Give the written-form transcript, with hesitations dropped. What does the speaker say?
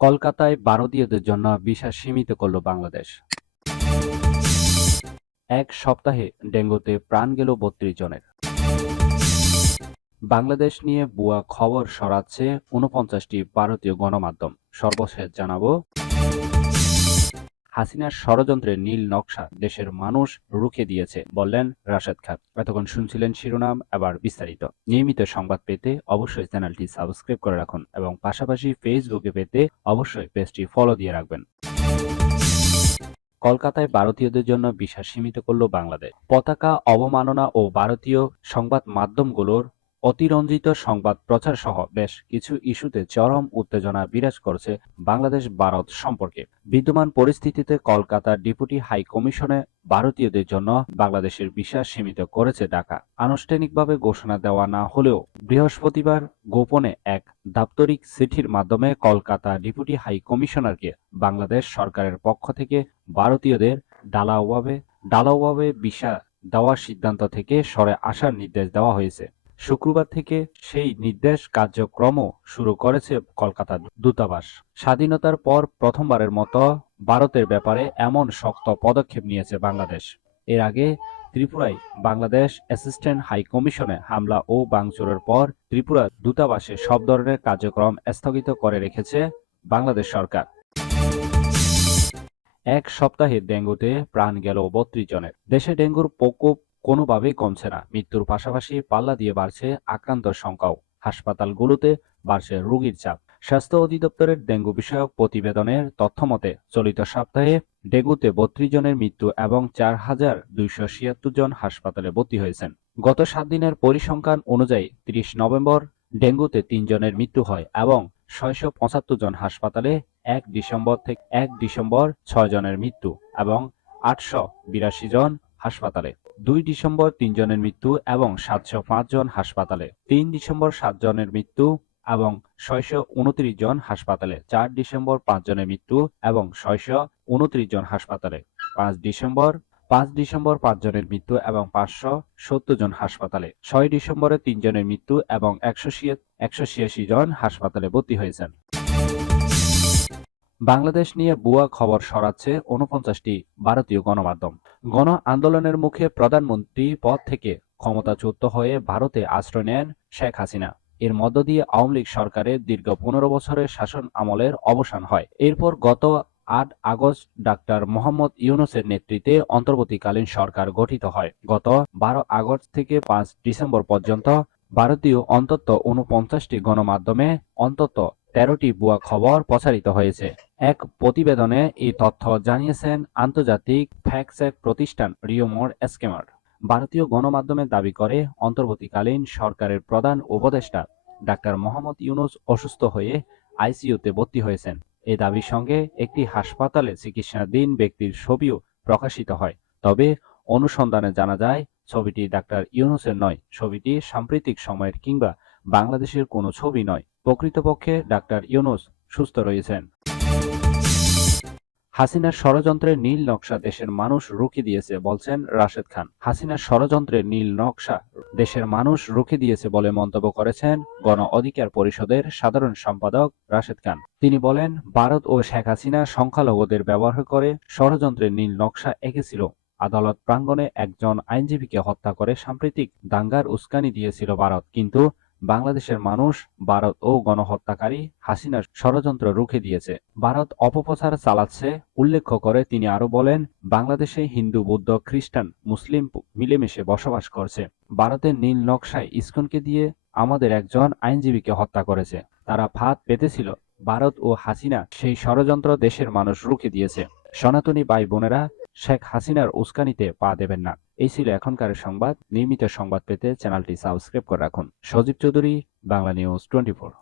কলকাতায় ভারতীয়দের জন্য ভিসা সীমিত করল বাংলাদেশ। এক সপ্তাহে ডেঙ্গুতে প্রাণ গেল ৩২ জনের। বাংলাদেশ নিয়ে ভুয়া খবর ছড়াচ্ছে ৪৯টি ভারতীয় গণমাধ্যম। সর্বশেষ জানাবো, হাসিনার ষড়যন্ত্রের নীল নকশা দেশের মানুষ রুখে দিয়েছে বললেন রাশেদ খান। এতক্ষণ শুনছিলেন শিরোনাম, এবার বিস্তারিত। নিয়মিত সংবাদ পেতে অবশ্যই চ্যানেলটি সাবস্ক্রাইব করে রাখুন এবং পাশাপাশি ফেসবুকে পেতে অবশ্যই পেজটি ফলো দিয়ে রাখবেন। কলকাতায় ভারতীয়দের জন্য ভিসা সীমিত করল বাংলাদেশ। পতাকা অবমাননা ও ভারতীয় সংবাদ মাধ্যমগুলোর অতিরঞ্জিত সংবাদ প্রচার সহ বেশ কিছু ইস্যুতে চরম উত্তেজনা বিরাজ করছে বাংলাদেশ ভারত সম্পর্কে। বিদ্যমান পরিস্থিতিতে কলকাতার ডেপুটি হাই কমিশনে ভারতীয়দের জন্য বাংলাদেশের ভিসা সীমিত করেছে ঢাকা। আনুষ্ঠানিকভাবে ঘোষণা দেওয়া না হলেও বৃহস্পতিবার গোপনে এক দাপ্তরিক চিঠির মাধ্যমে কলকাতা ডেপুটি হাই কমিশনারকে বাংলাদেশ সরকারের পক্ষ থেকে ভারতীয়দের ঢালাওভাবে ভিসা দেওয়ার সিদ্ধান্ত থেকে সরে আসার নির্দেশ দেওয়া হয়েছে। শুক্রবার থেকে সেই নির্দেশ কার্যক্রমও শুরু করেছে কলকাতা দূতাবাস। স্বাধীনতার পর প্রথমবারের মতো ভারতের ব্যাপারে এমন শক্ত পদক্ষেপ নিয়েছে বাংলাদেশ। এর আগে ত্রিপুরায় বাংলাদেশ অ্যাসিস্ট্যান্ট হাই কমিশনে হামলা ও ভাঙচুরের পর ত্রিপুরা দূতাবাসে সব ধরনের কার্যক্রম স্থগিত করে রেখেছে বাংলাদেশ সরকার। এক সপ্তাহে ডেঙ্গুতে প্রাণ গেল ৩২ জনের। দেশে ডেঙ্গুর প্রকোপ কোনোভাবেই কমছে না। মৃত্যুর পাশাপাশি পাল্লা দিয়ে বাড়ছে আক্রান্তের সংখ্যাও। হাসপাতালগুলোতে বাড়ছে রোগীর চাপ। স্বাস্থ্য অধিদপ্তরের ডেঙ্গু বিষয়ক প্রতিবেদনের তথ্যমতে চলিত সপ্তাহে ডেঙ্গুতে ৩২ জনের মৃত্যু এবং ৪,২৭৬ জন হাসপাতালে ভর্তি হয়েছেন। গত 7 দিনের পরিসংখ্যান অনুযায়ী ৩০ নভেম্বর ডেঙ্গুতে ৩ জনের মৃত্যু হয় এবং ৬৭৫ জন হাসপাতালে। ১ ডিসেম্বর ৬ জনের মৃত্যু এবং ৮৮২ জন হাসপাতালে। ২ ডিসেম্বর ৩ জনের মৃত্যু এবং ৭০৫ জন হাসপাতালে। ৩ ডিসেম্বর ৭ জনের মৃত্যু এবং ৬২৯ জন হাসপাতালে। ৪ ডিসেম্বর ৫ জনের মৃত্যু এবং ৬২৯ জন হাসপাতালে। ৫ ডিসেম্বর ৫ জনের মৃত্যু এবং ৫৭০ জন হাসপাতালে। ৬ ডিসেম্বরে ৩ জনের মৃত্যু এবং ১৮৬ জন হাসপাতালে ভর্তি হয়েছেন। বাংলাদেশ নিয়ে ভুয়া খবর ছড়াচ্ছে ৪৯টি ভারতীয় গণমাধ্যম। গণ আন্দোলনের মুখে প্রধানমন্ত্রী পদ থেকে ক্ষমতাচ্যুত হয়ে ভারতে আশ্রয় নেন শেখ হাসিনা। এর মধ্য দিয়ে আওয়ামী লীগ সরকারের দীর্ঘ ১৫ বছরের শাসন আমলের অবসান হয়। এরপর গত ৮ আগস্ট ডাক্তার মোহাম্মদ ইউনূসের নেতৃত্বে অন্তর্বর্তীকালীন সরকার গঠিত হয়। গত ১২ আগস্ট থেকে ৫ ডিসেম্বর পর্যন্ত ভারতীয় অন্তত ৪৯টি গণমাধ্যমে অন্তত ১৩টি ভুয়া খবর প্রচারিত হয়েছে। এক প্রতিবেদনে এই তথ্য জানিয়েছেন আন্তর্জাতিক ফ্যাক্ট চেক প্রতিষ্ঠান রিওমোর স্ক্যামার। ভারতীয় গণমাধ্যমে দাবি করে অন্তর্বর্তীকালীন সরকারের প্রধান উপদেষ্টা ডাক্তার মোহাম্মদ ইউনূস অসুস্থ হয়ে আইসিইউতে ভর্তি হয়েছেন। এই দাবির সঙ্গে একটি হাসপাতালে চিকিৎসাধীন ব্যক্তির ছবিও প্রকাশিত হয়। তবে অনুসন্ধানে জানা যায় ছবিটি ডাক্তার ইউনূসের নয়। ছবিটি সাম্প্রতিক সময়ের কিংবা বাংলাদেশের কোনো ছবি নয়। প্রকৃতপক্ষে ডাক্তার ইউনূস সুস্থ রয়েছেন। হাসিনার ষড়যন্ত্রের নীল নকশা দেশের মানুষ রুখে দিয়েছে বলছেন রাশেদ খান। হাসিনার ষড়যন্ত্রের নীল নকশা দেশের মানুষ রুখে দিয়েছে বলে মন্তব্য করেছেন গণ অধিকার পরিষদের সাধারণ সম্পাদক রাশেদ খান। তিনি বলেন, ভারত ও শেখ হাসিনা সংখ্যালঘুদের ব্যবহার করে ষড়যন্ত্রের নীল নকশা এঁকেছিল। আদালত প্রাঙ্গণে একজন আইনজীবীকে হত্যা করে সাম্প্রতিক দাঙ্গার উস্কানি দিয়েছিল ভারত। কিন্তু বাংলাদেশের মানুষ ভারত ও গণহত্যাকারী হাসিনার ষড়যন্ত্র রুখে দিয়েছে। ভারত অপপ্রচার চালাচ্ছে উল্লেখ করে তিনি আরো বলেন, বাংলাদেশে হিন্দু, বৌদ্ধ, খ্রিস্টান, মুসলিম মিলেমিশে বসবাস করছে। ভারতের নীল নকশায় ইসকনকে দিয়ে আমাদের একজন আইনজীবীকে হত্যা করেছে। তারা ফাঁদ পেতেছিল। ভারত ও হাসিনা সেই ষড়যন্ত্র দেশের মানুষ রুখে দিয়েছে। সনাতনী ভাই বোনেরা, শেখ হাসিনার উস্কানিতে পা দেবেন না। এই ছিল এখনকার সংবাদ। নিয়মিত সংবাদ পেতে চ্যানেলটি সাবস্ক্রাইব করে রাখুন। সজীব চৌধুরী, বাংলা নিউজ 24।